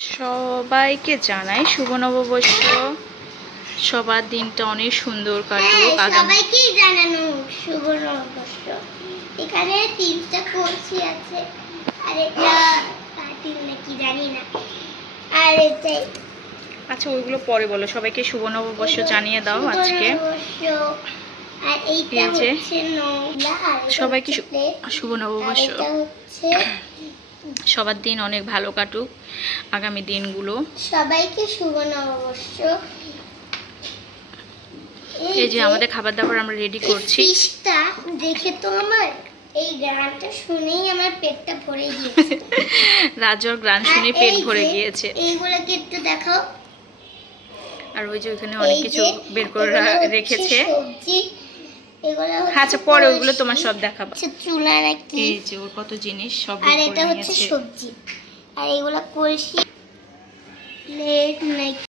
সবাইকে জানাই শুভ নববর্ষ। সবার দিনটা অনেক সুন্দর কাটুক। সবাইকে জানানো শুভ নববর্ষ। এখানে তিনটা কলসি আছে, আর এটা পাতিল নাকি জানি না, আর এটাই। আচ্ছা ওইগুলো পরে বলো, সবাইকে শুভ নববর্ষ জানিয়ে দাও আজকে। আর এইটা হচ্ছে নোংরা, আর সবাইকে শুভ নববর্ষ। এটা হচ্ছে সবার দিন অনেক ভালো কাটুক আগামী দিনগুলো। সবাইকে শুভ নববর্ষ। এই যে আমাদের খাবার দাবার আমরা রেডি করছি। ফিশটা দেখে তো আমার এই গানটা শুনেই আমার পেটটা ভরে গিয়েছে। রাজর গান শুনে পেট ভরে গিয়েছে। এইগুলোকে একটু দেখাও। আর ওই যে ওখানে অনেক কিছু বের করে রেখেছে সবজি। এগুলো আচ্ছা পরে ওইগুলো তোমার সব দেখাবো। চুলা নাকি, এই যে ওর কত জিনিস সব আর এটা হচ্ছে সবজি, আর এগুলো কলসি, প্লেট নাকি